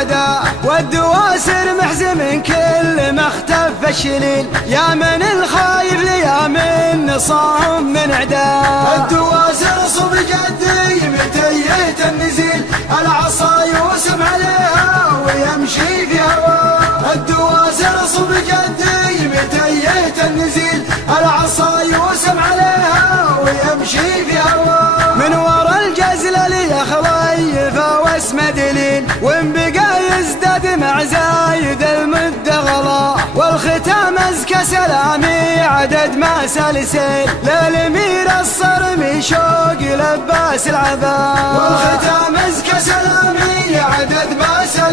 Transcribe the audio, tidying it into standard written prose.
عدا، والدواسر محزم كل ما اختف الشليل، يا من الخايف ليا من نصام من عدا. الدواسر صب جدي متيه النزيل، العصا يوسم عليها ويمشي في هواه. الدواسر صب جدي متيه النزيل، العصا يوسم عليها ويمشي في هواه. من ورا الجزلة ليخليف واسمه دليل، وان بقى يزداد مع زايد المدة غلا، والختام ازكى سلامي عدد ما سلسل، للامير الصرمي شوق لباس العبا. والختام ازكى سلامي عدد ما سلسل،